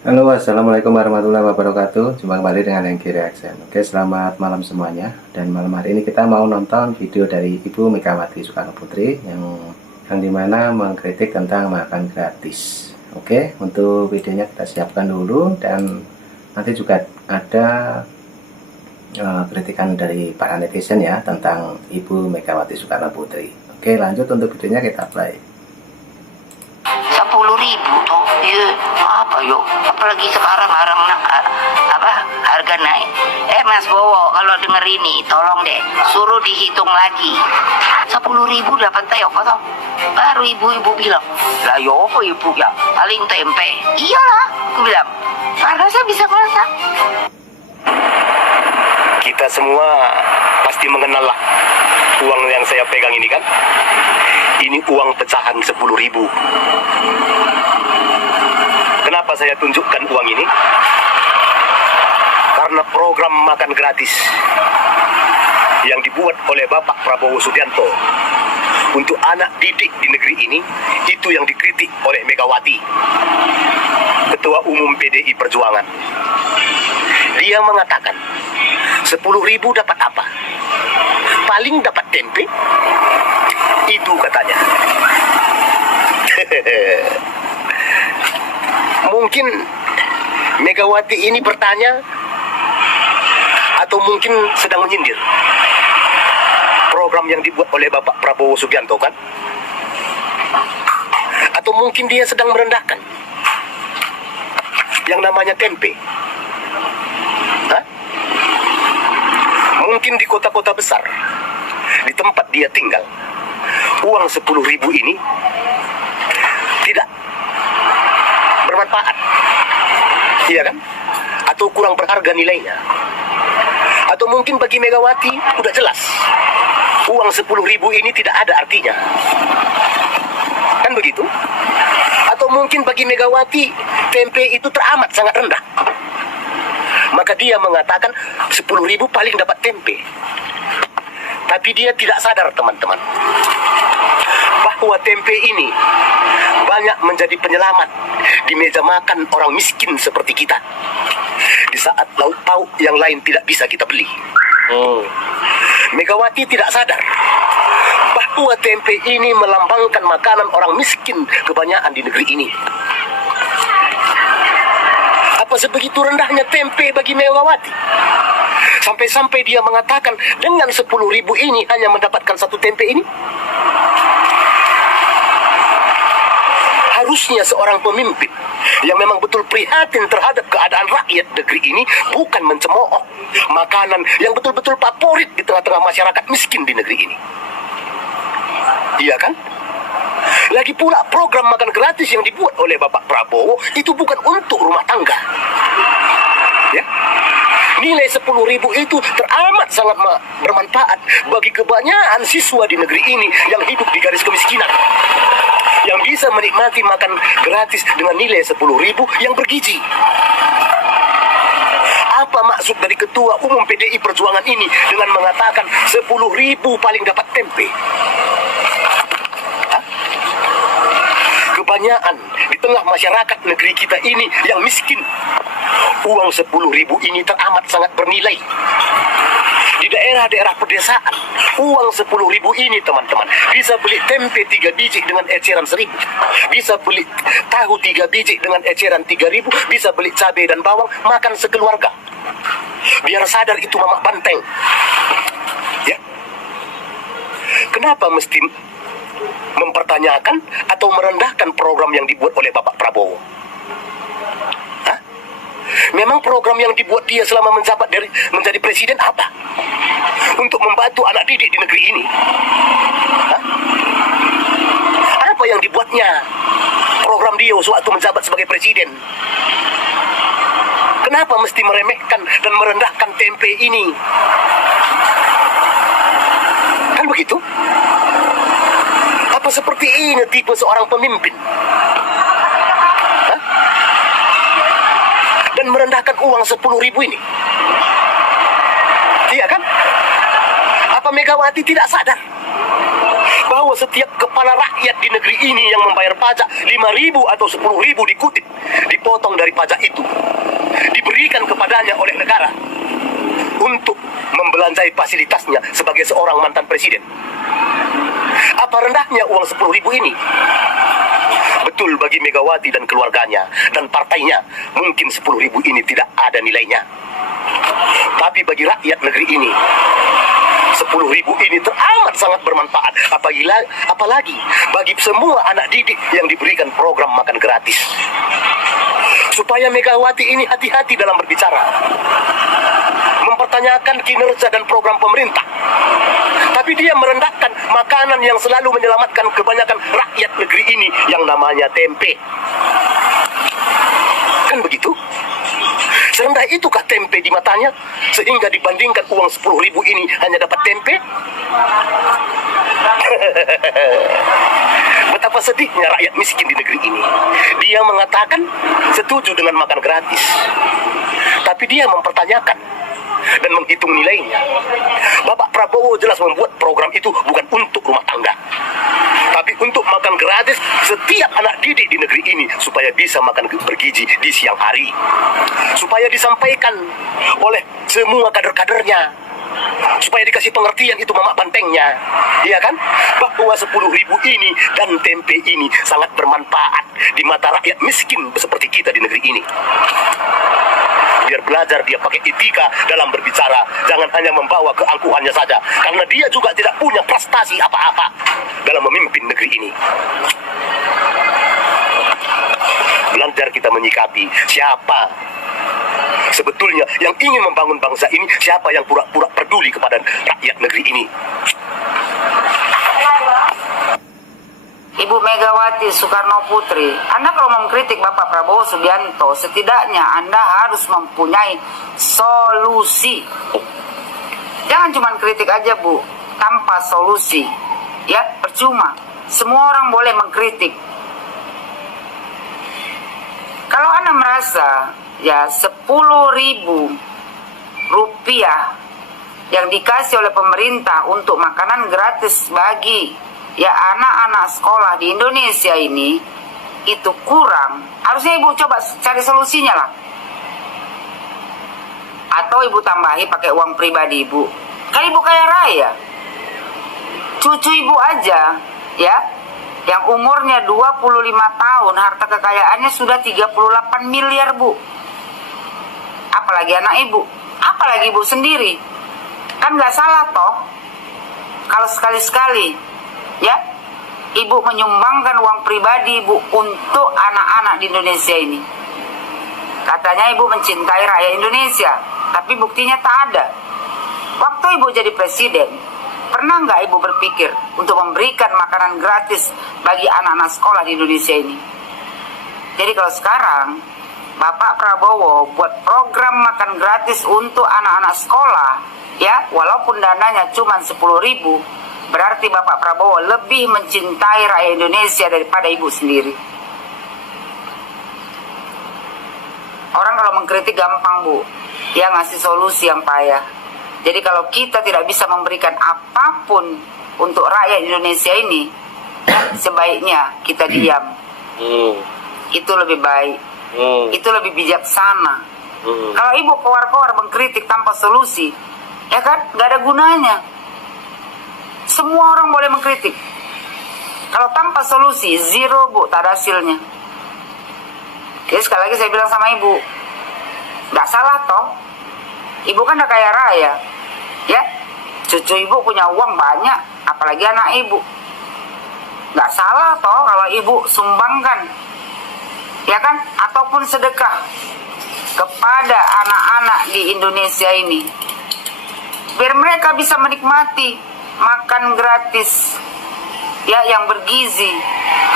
Halo, assalamualaikum warahmatullahi wabarakatuh. Jumpa kembali dengan Hengki Reaction. Oke, selamat malam semuanya. Dan malam hari ini kita mau nonton video dari Ibu Megawati Soekarno Putri yang dimana mengkritik tentang makan gratis. Oke, untuk videonya kita siapkan dulu dan nanti juga ada kritikan dari para netizen ya tentang Ibu Megawati Soekarno Putri. Oke, lanjut untuk videonya kita play. 10.000 toh, iya apa yuk, apalagi sekarang harga naik. Mas Bowo, kalau denger ini tolong deh suruh dihitung lagi. 10.000 dapat teh apa toh? Baru ibu-ibu bilang, lah yo apa ibu ya, paling tempe. Iyalah, aku bilang, karena saya bisa masak. Kita semua pasti mengenal lah uang yang saya pegang ini kan. Ini uang pecahan 10.000. Kenapa saya tunjukkan uang ini? Karena program makan gratis yang dibuat oleh Bapak Prabowo Subianto untuk anak didik di negeri ini, itu yang dikritik oleh Megawati, Ketua Umum PDI Perjuangan. Dia mengatakan 10.000 dapat apa? Paling dapat tempe. Itu katanya. Mungkin Megawati ini bertanya atau mungkin sedang menyindir program yang dibuat oleh Bapak Prabowo Subianto kan? Atau mungkin dia sedang merendahkan yang namanya tempe. Hah? Mungkin di kota-kota besar, di tempat dia tinggal, uang 10.000 ini tidak bermanfaat, iya kan? Atau kurang berharga nilainya. Atau mungkin bagi Megawati udah jelas uang 10.000 ini tidak ada artinya, kan begitu? Atau mungkin bagi Megawati tempe itu teramat sangat rendah, maka dia mengatakan 10.000 paling dapat tempe. Tapi dia tidak sadar, teman-teman, bahwa tempe ini banyak menjadi penyelamat di meja makan orang miskin seperti kita, di saat lauk pauk yang lain tidak bisa kita beli. Megawati tidak sadar bahwa tempe ini melambangkan makanan orang miskin kebanyakan di negeri ini. Apa sebegitu rendahnya tempe bagi Megawati? Sampai-sampai dia mengatakan dengan 10.000 ini hanya mendapatkan satu tempe ini? Harusnya seorang pemimpin yang memang betul prihatin terhadap keadaan rakyat negeri ini bukan mencemooh makanan yang betul-betul favorit di tengah-tengah masyarakat miskin di negeri ini. Iya kan? Lagi pula program makan gratis yang dibuat oleh Bapak Prabowo itu bukan untuk rumah tangga. Ya? Nilai 10.000 itu teramat sangat bermanfaat bagi kebanyakan siswa di negeri ini yang hidup di garis kemiskinan, yang bisa menikmati makan gratis dengan nilai 10.000 yang bergizi. Apa maksud dari Ketua Umum PDI Perjuangan ini dengan mengatakan 10.000 paling dapat tempe? Hah? Kebanyakan di tengah masyarakat negeri kita ini yang miskin, uang 10.000 ini teramat sangat bernilai. Di daerah-daerah pedesaan, uang 10.000 ini, teman-teman, bisa beli tempe 3 biji dengan eceran 1.000, bisa beli tahu 3 biji dengan eceran 3.000, bisa beli cabai dan bawang makan sekeluarga. Biar sadar itu mamak banteng. Ya. Kenapa mesti mempertanyakan atau merendahkan program yang dibuat oleh Bapak Prabowo? Memang program yang dibuat dia selama menjabat menjadi presiden apa? Untuk membantu anak didik di negeri ini. Hah? Apa yang dibuatnya program dia waktu menjabat sebagai presiden? Kenapa mesti meremehkan dan merendahkan tempe ini? Kan begitu? Apa seperti ini tipe seorang pemimpin? Dan merendahkan uang 10.000 ini. Iya kan? Apa Megawati tidak sadar bahwa setiap kepala rakyat di negeri ini yang membayar pajak 5.000 atau 10.000 dikutip, dipotong dari pajak itu, diberikan kepadanya oleh negara untuk membelanjai fasilitasnya sebagai seorang mantan presiden. Apa rendahnya uang 10.000 ini? Betul, bagi Megawati dan keluarganya dan partainya, mungkin 10.000 ini tidak ada nilainya. Tapi bagi rakyat negeri ini, 10.000 ini teramat sangat bermanfaat. Apalagi bagi semua anak didik yang diberikan program makan gratis. Supaya Megawati ini hati-hati dalam berbicara, mempertanyakan kinerja dan program pemerintah, tapi dia merendahkan makanan yang selalu menyelamatkan kebanyakan rakyat negeri ini yang namanya tempe. Kan begitu? Serendah itukah tempe di matanya sehingga dibandingkan uang 10.000 ini hanya dapat tempe? Betapa sedihnya rakyat miskin di negeri ini. Dia mengatakan setuju dengan makan gratis, tapi dia mempertanyakan dan menghitung nilainya. Bapak Prabowo jelas membuat program itu bukan untuk rumah tangga, tapi untuk makan gratis setiap anak didik di negeri ini supaya bisa makan bergizi di siang hari, supaya disampaikan oleh semua kader-kadernya, supaya dikasih pengertian itu mamak bantengnya, iya kan? Bahwa 10.000 ini dan tempe ini sangat bermanfaat di mata rakyat miskin seperti kita di negeri ini. Biar belajar dia pakai etika dalam berbicara, jangan hanya membawa keangkuhannya saja, karena dia juga tidak punya prestasi apa-apa dalam memimpin negeri ini. Belajar kita menyikapi siapa sebetulnya yang ingin membangun bangsa ini, siapa yang pura-pura peduli kepada rakyat negeri ini. Ibu Megawati Soekarno Putri, Anda kalau mengkritik Bapak Prabowo Subianto, setidaknya Anda harus mempunyai solusi. Jangan cuma kritik aja, Bu, tanpa solusi. Ya, percuma. Semua orang boleh mengkritik. Kalau Anda merasa ya 10.000 rupiah yang dikasih oleh pemerintah untuk makanan gratis bagi ya anak-anak sekolah di Indonesia ini itu kurang, harusnya Ibu coba cari solusinya lah. Atau Ibu tambahi pakai uang pribadi Ibu. Kan Ibu kaya raya. Cucu Ibu aja ya, yang umurnya 25 tahun, harta kekayaannya sudah 38 miliar, Bu. Apalagi anak Ibu, apalagi Ibu sendiri. Kan gak salah toh kalau sekali-sekali ya Ibu menyumbangkan uang pribadi Ibu untuk anak-anak di Indonesia ini. Katanya Ibu mencintai rakyat Indonesia, tapi buktinya tak ada. Waktu Ibu jadi presiden, pernah nggak Ibu berpikir untuk memberikan makanan gratis bagi anak-anak sekolah di Indonesia ini? Jadi kalau sekarang Bapak Prabowo buat program makan gratis untuk anak-anak sekolah, ya walaupun dananya cuma 10.000, berarti Bapak Prabowo lebih mencintai rakyat Indonesia daripada Ibu sendiri. Orang kalau mengkritik gampang, Bu. Dia ngasih solusi yang payah. Jadi kalau kita tidak bisa memberikan apapun untuk rakyat Indonesia ini, sebaiknya kita diam. Itu lebih baik. Itu lebih bijaksana. Kalau Ibu keluar-keluar mengkritik tanpa solusi, ya kan, gak ada gunanya. Semua orang boleh mengkritik. Kalau tanpa solusi, zero, Bu, tak ada hasilnya. Jadi sekali lagi saya bilang sama Ibu, gak salah toh. Ibu kan udah kaya raya, ya. Cucu Ibu punya uang banyak, apalagi anak Ibu. Gak salah toh kalau Ibu sumbangkan, ya kan, ataupun sedekah kepada anak-anak di Indonesia ini, biar mereka bisa menikmati makan gratis ya yang bergizi.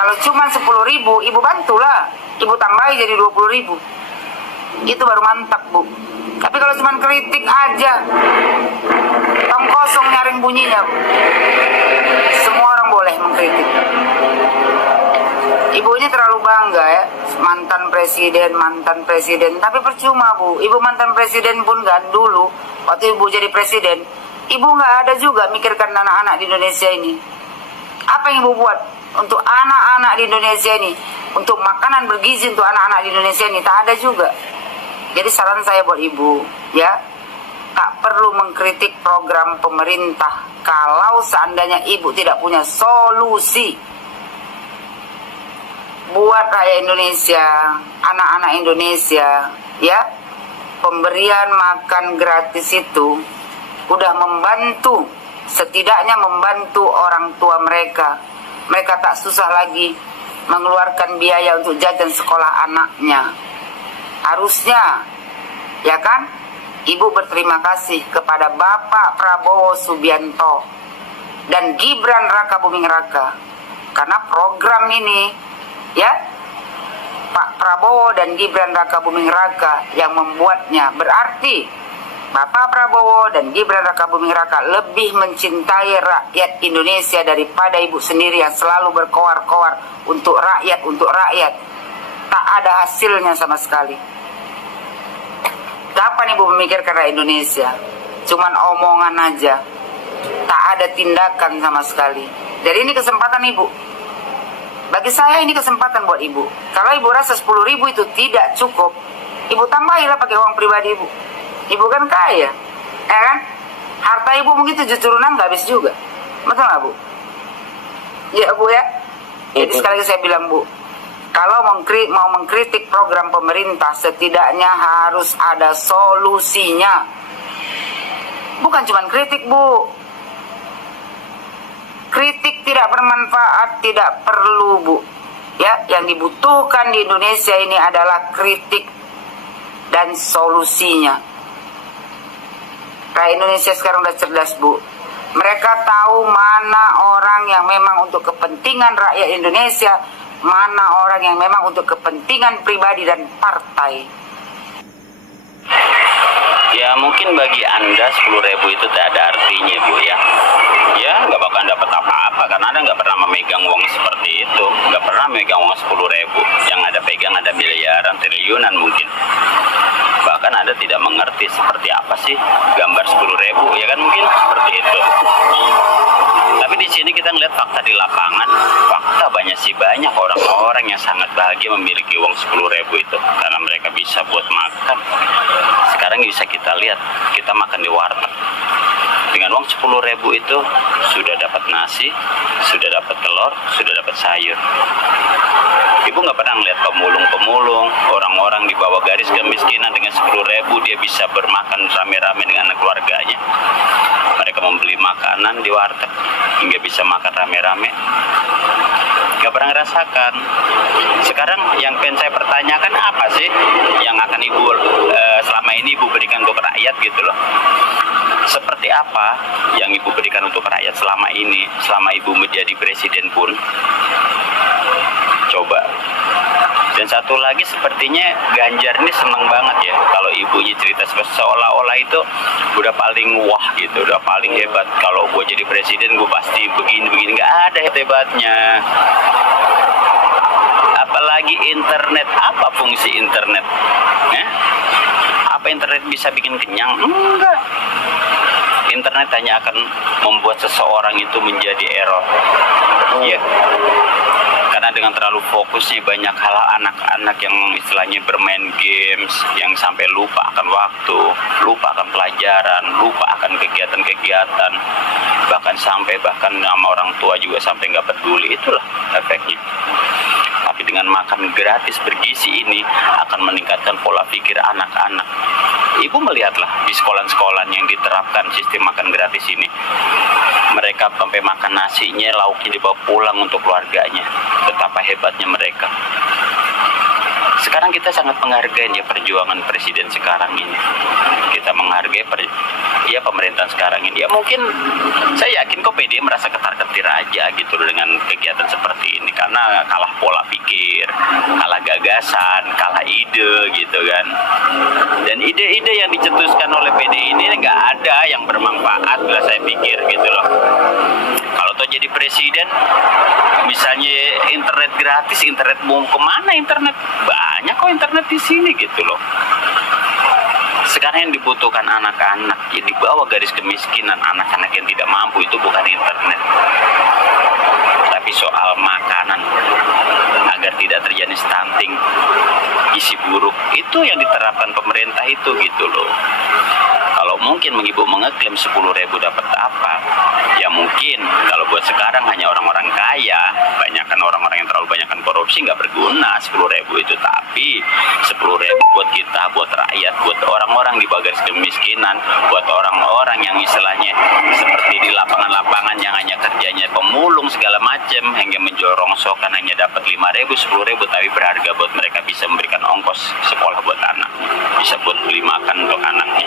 Kalau cuma 10.000, Ibu bantulah, Ibu tambahi jadi 20.000. Itu baru mantap, Bu. Tapi kalau cuma kritik aja, tong kosong nyaring bunyinya, Bu. Semua orang boleh mengkritik. Ibu ini terlalu bangga ya, mantan presiden. Tapi percuma, Bu. Ibu mantan presiden pun kan dulu, waktu Ibu jadi presiden, Ibu nggak ada juga mikirkan anak-anak di Indonesia ini. Apa yang ibu buat untuk anak-anak di Indonesia ini, untuk makanan bergizi untuk anak-anak di Indonesia ini? Tak ada juga. Jadi saran saya buat ibu, ya, tak perlu mengkritik program pemerintah kalau seandainya ibu tidak punya solusi buat rakyat Indonesia, anak-anak Indonesia, ya. Pemberian makan gratis itu udah membantu, setidaknya membantu orang tua mereka. Mereka tak susah lagi mengeluarkan biaya untuk jajan sekolah anaknya. Harusnya, ya kan, ibu berterima kasih kepada Bapak Prabowo Subianto dan Gibran Raka Buming Raka, karena program ini, ya, Pak Prabowo dan Gibran Raka Buming Raka yang membuatnya. Berarti Bapak Prabowo dan Gibran Raka Buming Raka lebih mencintai rakyat Indonesia daripada ibu sendiri yang selalu berkoar-koar untuk rakyat, untuk rakyat. Tak ada hasilnya sama sekali. Kapan ibu memikirkan rakyat Indonesia? Cuman omongan aja. Tak ada tindakan sama sekali. Jadi ini kesempatan ibu. Bagi saya ini kesempatan buat ibu. Kalau ibu rasa 10.000 itu tidak cukup, ibu tambahilah pakai uang pribadi ibu. Ibu kan kaya, ya kan? Harta ibu mungkin 7 turunan gak habis juga. Betul gak, Bu? Ya, Bu, ya? Jadi sekali lagi saya bilang, Bu, kalau mau mengkritik program pemerintah, setidaknya harus ada solusinya. Bukan cuma kritik, Bu. Kritik tidak bermanfaat, tidak perlu, Bu. Ya, yang dibutuhkan di Indonesia ini adalah kritik dan solusinya. Rakyat Indonesia sekarang udah cerdas, Bu. Mereka tahu mana orang yang memang untuk kepentingan rakyat Indonesia, mana orang yang memang untuk kepentingan pribadi dan partai. Ya mungkin bagi Anda 10.000 itu tak ada artinya, Bu, ya. Ya nggak bakal dapat apa-apa karena Anda nggak pernah memegang uang seperti itu, nggak pernah memegang uang 10.000. Yang ada pegang ada miliaran, triliunan mungkin. Bahkan Anda tidak mengerti seperti apa sih gambar 10.000, ya kan, mungkin seperti itu. Tapi di sini kita ngeliat fakta di lapangan, fakta banyak orang-orang yang sangat bahagia memiliki uang 10.000 itu karena mereka bisa buat makan. Sekarang bisa kita lihat, kita makan di warteg. Dengan uang 10.000 itu sudah dapat nasi, sudah dapat telur, sudah dapat sayur. Ibu nggak pernah ngeliat pemulung-pemulung, orang-orang di bawah garis kemiskinan dengan 10.000 dia bisa bermakan rame-rame dengan keluarganya. Mereka membeli makanan di warteg hingga bisa makan rame-rame. Nggak pernah ngerasakan. Sekarang yang pengen saya pertanyakan, apa sih yang akan ibu selama ini ibu berikan untuk rakyat gitu loh? Seperti apa yang ibu berikan untuk rakyat selama ini, selama ibu menjadi presiden pun? Coba. Dan satu lagi, sepertinya Ganjar ini seneng banget ya kalau ibunya cerita seolah-olah itu udah paling wah gitu, udah paling hebat. Kalau gue jadi presiden gue pasti begini-begini. Nggak ada hebatnya. Apalagi internet, apa fungsi internet? Apa internet bisa bikin kenyang? Enggak. Internet hanya akan membuat seseorang itu menjadi error. Ya. Karena dengan terlalu fokusnya banyak hal anak-anak yang istilahnya bermain games, yang sampai lupa akan waktu, lupa akan pelajaran, lupa akan kegiatan-kegiatan, bahkan nama orang tua juga sampai nggak peduli. Itulah efeknya. Tapi dengan makan gratis bergizi ini akan meningkatkan pola pikir anak-anak. Ibu melihatlah di sekolah-sekolah yang diterapkan sistem makan gratis ini. Mereka sampai makan nasinya, lauknya dibawa pulang untuk keluarganya. Betapa hebatnya mereka. Sekarang kita sangat menghargai ya perjuangan presiden sekarang ini. Kita menghargai pemerintahan sekarang ini. Ya mungkin saya yakin kok PD merasa ketar-ketir aja gitu dengan kegiatan seperti ini. Karena kalah pola pikir, kalah gagasan, kalah ide gitu kan. Dan ide-ide yang dicetuskan oleh PD ini nggak ada yang bermanfaat lah saya pikir gitu loh. Kalau tuh jadi presiden, misalnya internet gratis, internet mau kemana internet? Banyak kok internet di sini gitu loh. Sekarang yang dibutuhkan anak-anak yang di bawah garis kemiskinan, anak-anak yang tidak mampu, itu bukan internet. tapi soal makanan agar tidak terjadi stunting, gizi buruk, itu yang diterapkan pemerintah itu gitu loh. Kalau mungkin ibu mengeklaim 10.000 dapat apa, ya mungkin kalau buat sekarang hanya orang-orang kaya, banyakkan orang-orang yang terlalu banyakkan korupsi, nggak berguna 10.000 itu. Tapi 10.000 buat kita, buat rakyat, buat orang-orang di garis kemiskinan, buat orang-orang yang istilahnya seperti di lapangan-lapangan yang hanya kerjanya pemulung segala macam, hingga menjual rongsokan hanya dapat 5.000, 10.000, tapi berharga buat mereka, bisa memberikan ongkos sekolah buat anak, bisa buat beli makan untuk anaknya.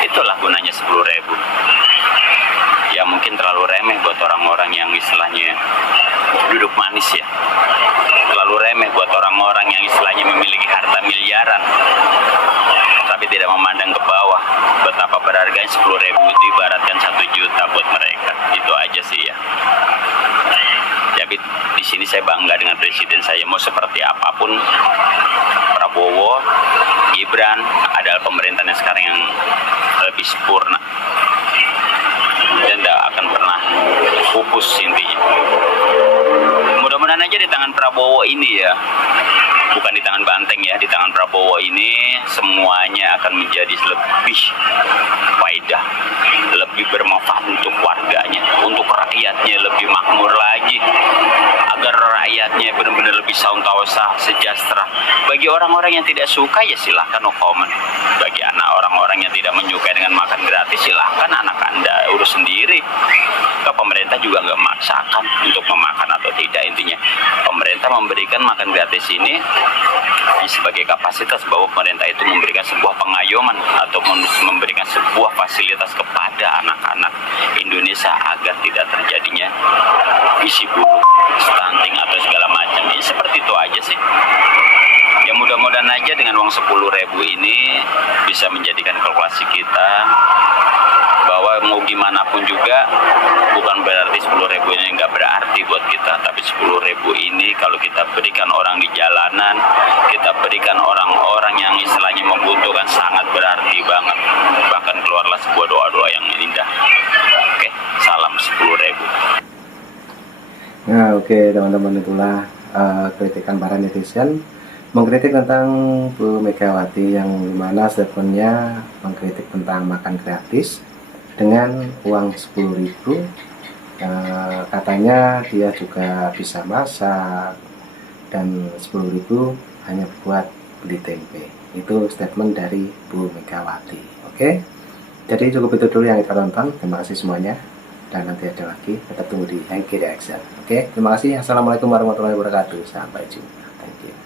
Itulah gunanya 10.000. Ya mungkin terlalu remeh buat orang-orang yang istilahnya duduk manis ya. Terlalu remeh buat orang-orang yang istilahnya memiliki harta miliaran, tapi tidak memandang ke bawah. Betapa berharganya 10.000 itu ibaratkan 1 juta buat mereka. Itu aja sih ya. Jadi di sini saya bangga dengan presiden saya. Mau seperti apapun Prabowo, Gibran adalah pemerintahan yang sekarang yang lebih sempurna dan tidak akan pernah pupus intinya. Mudah-mudahan aja di tangan Prabowo ini ya, bukan di tangan banteng ya, di tangan Prabowo ini semuanya akan menjadi lebih faedah, lebih bermanfaat untuk warganya, untuk rakyatnya lebih makmur lagi, agar rakyatnya benar-benar lebih sauntausa, sejahtera. Bagi orang-orang yang tidak suka ya silahkan no comment. Bagi anak orang-orang yang tidak menyukai dengan makan gratis, silahkan anak Anda urus sendiri. Ke pemerintah juga nggak memaksakan untuk memakan atau tidak. Intinya pemerintah memberikan makan gratis ini sebagai kapasitas bahwa pemerintah itu memberikan sebuah pengayoman atau memberikan sebuah fasilitas kepada anak-anak Indonesia agar tidak terjadinya gizi buruk, stunting atau segala macam. Ini seperti itu aja sih. Ya mudah-mudahan aja dengan uang 10.000 ini bisa menjadikan kalkulasi kita bahwa mau gimana pun juga bukan berarti 10.000 ini nggak berarti buat kita, tapi 10.000 ini kalau kita berikan orang di jalanan, kita berikan orang-orang yang istilahnya membutuhkan, sangat berarti banget. Bahkan keluarlah sebuah doa-doa yang indah. Oke, salam 10.000. Nah oke teman-teman, itulah kritikan para netizen mengkritik tentang Bu Megawati, yang dimana statementnya mengkritik tentang makan gratis dengan uang 10.000. Katanya dia juga bisa masak dan 10.000 hanya buat beli tempe. Itu statement dari Bu Megawati. Oke, jadi cukup itu dulu yang kita tonton. Terima kasih semuanya, dan nanti ada lagi, tetap tunggu di Hengki Reaction. Oke, terima kasih. Assalamualaikum warahmatullahi wabarakatuh. Sampai jumpa. Thank you.